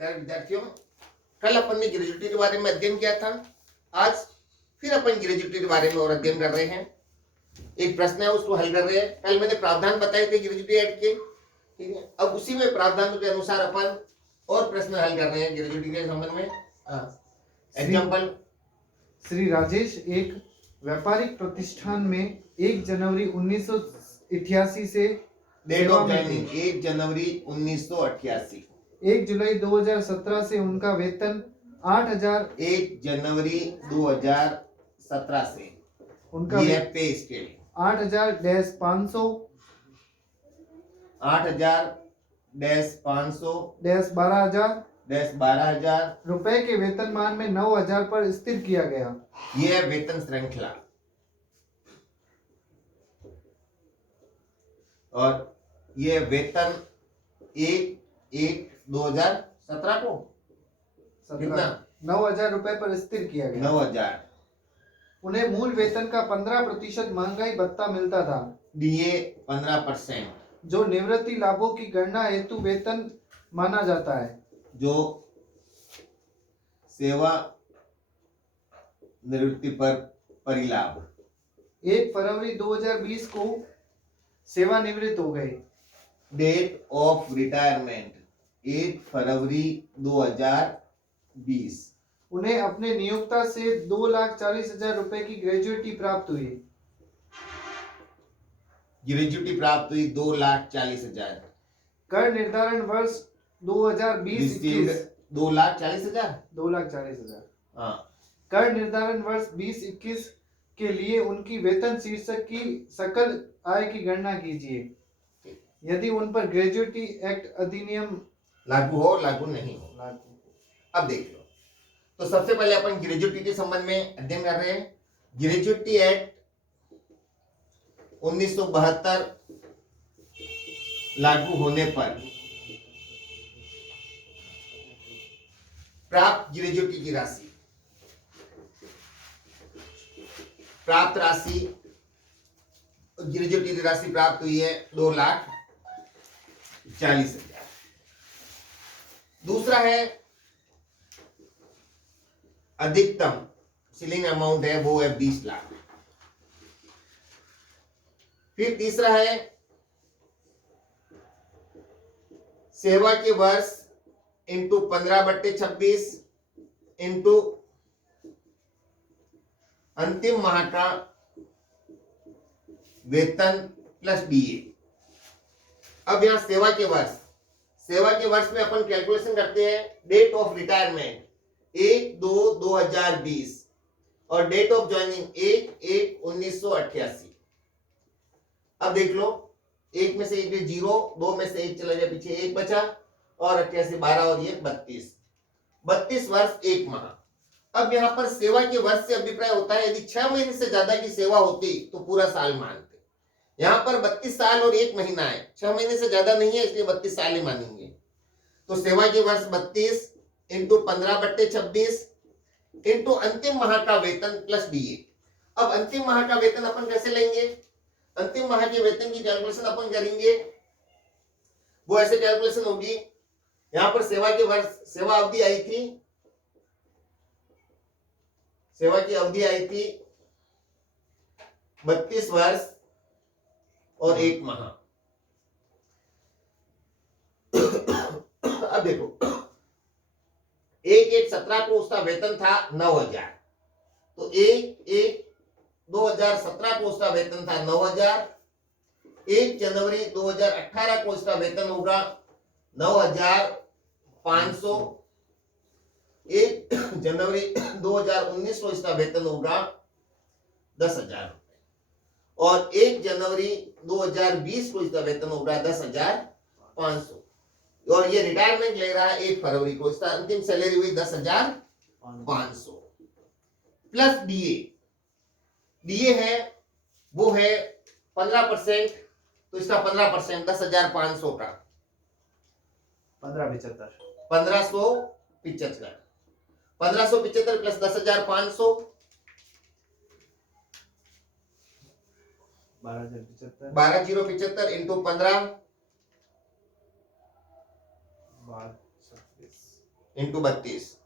प्यारे विद्यार्थियों, कल अपन ने ग्रेजुएटी के बारे में अध्ययन किया था। आज फिर अपन ग्रेजुएटी के बारे में और अध्ययन कर रहे हैं। एक प्रश्न है, उसको हल कर रहे हैं। कल मैंने प्रावधान बताए थे ग्रेजुएटी एक्ट के, ठीक है। अब उसी में प्रावधानों के अनुसार अपन और प्रश्न हल कर रहे हैं ग्रेजुएटी के संबंध में। एग्जाम्पल, श्री राजेश एक व्यापारिक प्रतिष्ठान में 1 जनवरी 1988 से डेट ऑफ ज्वाइनिंग 1 जनवरी 1988, 1 जुलाई 2017 से उनका वेतन 8,000 1 जनवरी 2017 से उनका ये पे स्केल 8,000-500 8,000-500 12,000 रुपए के वेतनमान में 9,000 पर स्थिर किया गया। यह है वेतन श्रृंखला। और यह वेतन 1/1/2017 को कितना 9,000 रुपए पर स्थिर किया गया। 9,000। उन्हें मूल वेतन का 15% महंगाई भत्ता मिलता था, डीए 15%, जो निवृत्ति लाभों की गणना हेतु वेतन माना जाता है। जो सेवा निवृत्ति पर परिलाभ 1 फरवरी 2020 को सेवानिवृत्त हो गए। डेट ऑफ रिटायरमेंट 1 फरवरी 2020। उन्हें अपने नियोक्ता से 2,40,000 रुपए की ग्रेजुएटी प्राप्त हुई। ग्रेजुएटी प्राप्त हुई 2,40,000। कर निर्धारण वर्ष 2020-21 2,40,000। 2,40,000। हाँ, कर निर्धारण वर्ष 2021 के लिए उनकी वेतन शीर्षक की सकल आय की गणना कीजिए। यदि उन पर ग्रेजुएटी एक्ट अधिनियम लागू हो लागू नहीं हो। अब देख लो, तो सबसे पहले अपन ग्रेजुएटी के संबंध में अध्ययन कर रहे हैं। ग्रेजुएटी एक्ट 1972 लागू होने पर प्राप्त ग्रेजुएटी की राशि, प्राप्त राशि, ग्रेजुएटी की राशि प्राप्त हुई है 2,40,000। दूसरा है अधिकतम सीलिंग अमाउंट है, वो है 20 लाख। फिर तीसरा है सेवा के वर्ष इंटू 15/26 इंटू अंतिम माह का वेतन प्लस डीए। अब यहां सेवा के वर्ष में अपन कैलकुलेशन करते हैं। डेट ऑफ रिटायरमेंट 1/2/2020 और डेट ऑफ ज्वाइनिंग 1/1/1988। अब देख लो, 1 में से 1 0, 2 में से 1 चला गया पीछे, 1 बचा, और 88 12 और ये 32 वर्ष 1 माह। अब यहाँ पर सेवा के वर्ष से अभिप्राय होता है यदि 6 महीने से ज्यादा की सेवा होती तो पूरा साल मानते। यहाँ पर 32 साल और 1 महीना है, 6 महीने से ज्यादा नहीं है, इसलिए 32 साल ही मानेंगे। तो सेवा के वर्ष 32 इंटू 15/26 इंटू अंतिम माह का वेतन प्लस डीए। अब अंतिम माह का वेतन अपन कैसे लेंगे? अंतिम माह के वेतन की कैलकुलेशन अपन करेंगे, वो ऐसे कैलकुलेशन होगी। यहां पर सेवा के वर्ष, सेवा अवधि आई थी, सेवा की अवधि आई थी 32 वर्ष और 1 माह। अब देखो, 1/1/17 को उसका वेतन था 9,000, तो 1/1/2017 को उसका वेतन था 9,000। 1 जनवरी 2018 को इसका वेतन होगा 9,500। 1 जनवरी 2019 को इसका वेतन होगा 10,000 रुपए, और 1 जनवरी 2020 को इसका वेतन होगा 10,500। और ये रिटायरमेंट ले रहा है 1 फरवरी को, इसका अंतिम सैलरी हुई 10,500 प्लस डीए। डीए है वो है 15%, तो इसका 15% 10,500 का 1575 1575 1575 प्लस 10,500 12,075 इंटू 15 12,26 इंटू 32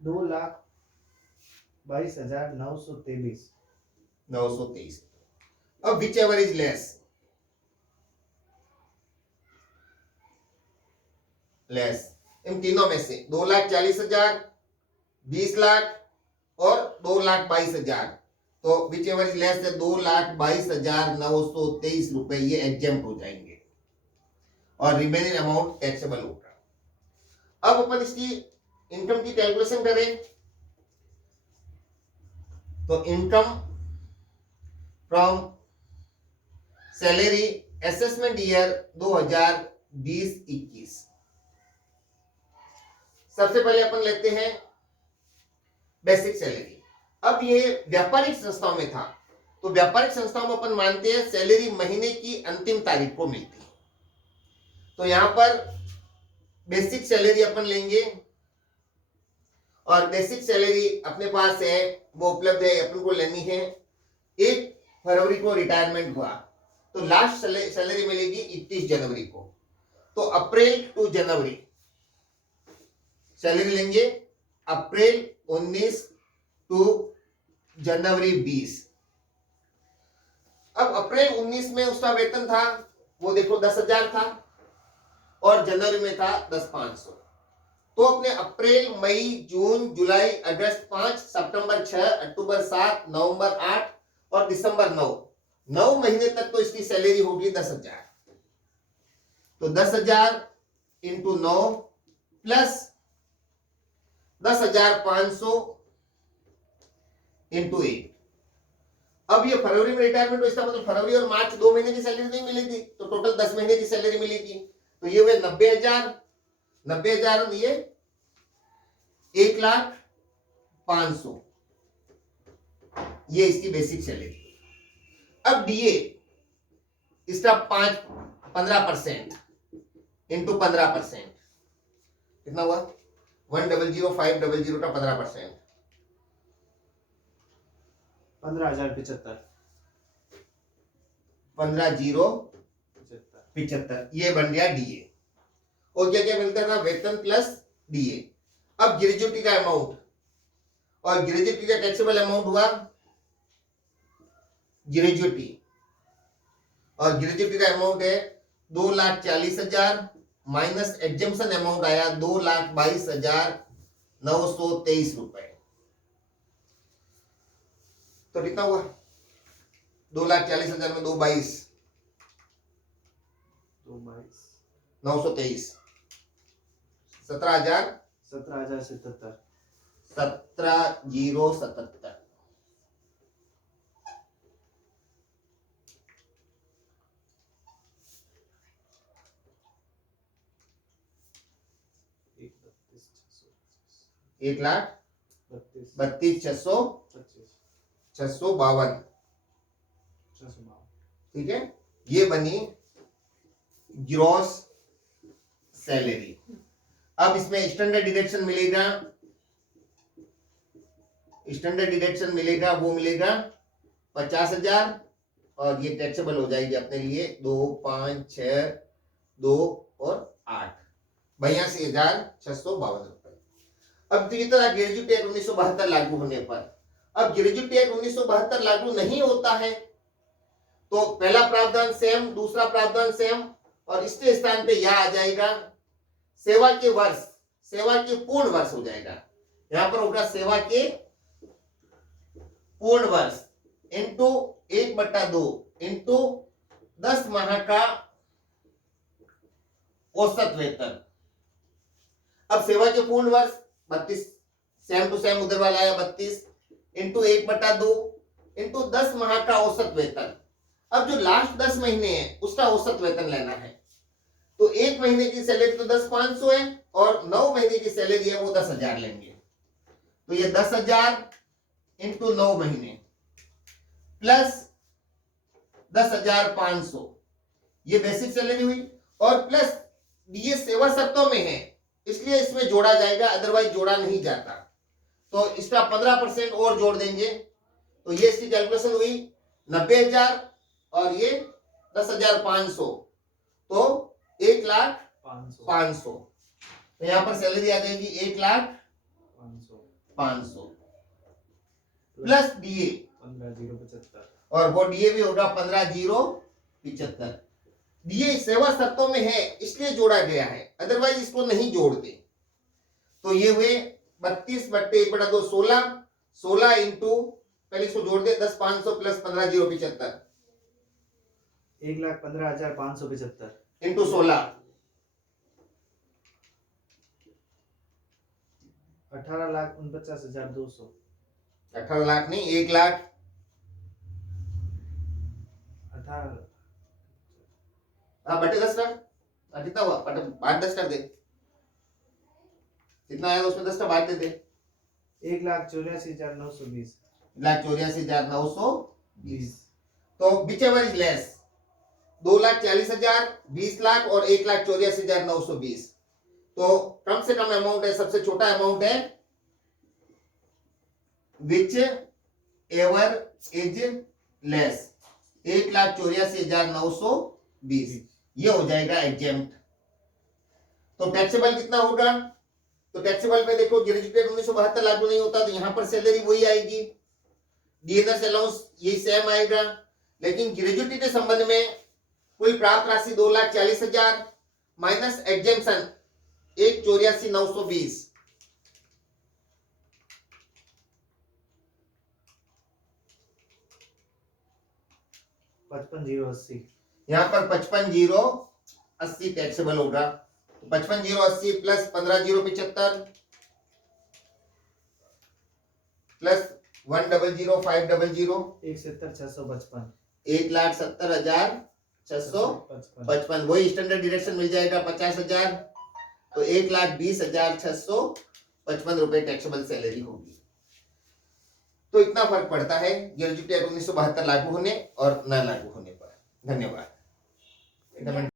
2,22,923। 923। अब विच एवर इज लेस, इन तीनों में से 2,40,000, 20 लाख और 2,22,000, तो विच एवर इज लेस है 2,22,923 रुपए ये एग्जेम्प्ट हो जाएंगे और रिमेनिंग अमाउंट टैक्सेबल होगा। अब अपन इसकी इनकम की कैलकुलेशन करें तो income from salary assessment year 2020-21, सबसे पहले अपन लेते हैं बेसिक सैलरी। अब ये व्यापारिक संस्थाओं में था, तो व्यापारिक संस्थाओं में अपन मानते हैं सैलरी महीने की अंतिम तारीख को मिलती है, तो यहां पर बेसिक सैलरी अपन लेंगे और बेसिक सैलरी अपने पास है, वो उपलब्ध है, अपन को लेनी है। 1 फरवरी को रिटायरमेंट हुआ तो लास्ट सैलरी मिलेगी 31 जनवरी को, तो अप्रैल टू जनवरी सैलरी लेंगे, अप्रैल 19 टू जनवरी 20। अब अप्रैल 19 में उसका वेतन था वो देखो 10,000 था और जनवरी में था 10,500, तो अपने अप्रैल, मई, जून, जुलाई, अगस्त 5, सितंबर 6, अक्टूबर 7, नवंबर 8 और दिसंबर 9 महीने तक तो इसकी सैलरी होगी 10,000, तो 10,000 इंटू 9 प्लस 10,500 इंटू 8। अब ये फरवरी में रिटायरमेंट, इसका मतलब फरवरी और मार्च 2 महीने की सैलरी नहीं मिली थी, तो टोटल 10 महीने की सैलरी मिली थी, तो ये हुए 90,000 ये 1,05,000, ये इसकी बेसिक सैलरी। अब डीए इसका 15% इंटू 15%, कितना हुआ 1,005,000 का 15%, 15,075। 15,075, ये बन गया डीए। और क्या क्या मिलता था, वेतन प्लस डीए। अब ग्रेजुएटी का अमाउंट, और ग्रेजुएटी का टैक्सेबल अमाउंट हुआ ग्रेजुएटी, और ग्रेजुएटी का अमाउंट है 2,40,000 माइनस एग्जेम्पशन अमाउंट आया 2,22,923 रुपए, तो कितना हुआ 2,40,000 में 2,22,923, 17,000 17,077। 17,077। एक लाख 32,652, ठीक है, ये बनी ग्रॉस सैलरी। अब इसमें स्टैंडर्ड डिडक्शन मिलेगा, वो मिलेगा 50,000 और ये टैक्सेबल हो जाएगी अपने लिए 2, 5, 6, 2 और 8, 82,652 रुपए। अब देखिए ग्रेजुएट एक्ट 1972 लागू होने पर, अब ग्रेजुएट एक्ट 1972 लागू नहीं होता है तो पहला प्रावधान सेम, दूसरा प्रावधान सेम, और इसके स्थान पे यह आ जाएगा सेवा के वर्ष, सेवा के पूर्ण वर्ष हो जाएगा, यहां पर होगा सेवा के पूर्ण वर्ष इंटू 1/2 इंटू 10 माह का औसत वेतन। अब सेवा के पूर्ण वर्ष 32, सेम टू सेम उधर वाला आया 32 इंटू 1/2 इंटू 10 माह का औसत वेतन। अब जो लास्ट 10 महीने है उसका औसत वेतन लेना है, तो 1 महीने की सैलरी तो 10,500 है और 9 महीने की सैलरी है वो 10,000 लेंगे, तो ये 10,000 इंटू 9 महीने प्लस 10,500, ये बेसिक सैलरी हुई, और प्लस ये सेवा शर्तों में है इसलिए इसमें जोड़ा जाएगा, अदरवाइज जोड़ा नहीं जाता, तो इसका 15% और जोड़ देंगे, तो ये इसकी कैलकुलेशन हुई 90,000 और ये 10,500, तो 1,05,000। तो यहाँ पर सैलरी आ जाएगी 1,05,000 प्लस डीए, 15,075 और वो डीए भी होगा 15,075। डीए सेवा शर्तों में है इसलिए जोड़ा गया है, अदरवाइज इसको नहीं जोड़ते। तो ये हुए 32/1/2 16, 16 इंटू, पहले इसको जोड़ दे, 10,500 प्लस 15,075 1,15,575 इंटू 16, 18,49,200 18 लाख नहीं, 1 लाख। 18 हाँ, बटे 10 कर। कितना हुआ, बटे 8-10 कर दे, कितना आया उसमें 10 का बांट दे दे। 1,84,920 1,84,920। तो which ever is less, 2,40,000, 20 lakh और 1,84,920। तो कम से कम अमाउंट है, सबसे छोटा अमाउंट है विच एवर इज लेस, 1,84,920। ये हो जाएगा एग्जेम्प्ट। तो टैक्सेबल कितना होगा, तो टैक्सेबल पे देखो ग्रेजुएटेड 1972 लागू नहीं होता, तो यहां पर सैलरी वही आएगी, डीएनएस अलाउंस ये सेम आएगा। लेकिन ग्रेजुएटी के संबंध में कोई प्राप्त राशि 2,40,000 माइनस एग्जेम्पशन 1,84,920, यहाँ पर 55,080 टैक्सेबल होगा। 55,080 प्लस 15,075 प्लस 1,00,500 1,70,655 1,70,655, वही स्टैंडर्ड डिडक्शन मिल जाएगा 50,000, तो 1,20,655 रुपए टैक्सेबल सैलरी होगी। तो इतना फर्क पड़ता है ग्रेजुएटी एक्ट 1972 लागू होने और न लागू होने पर। धन्यवाद।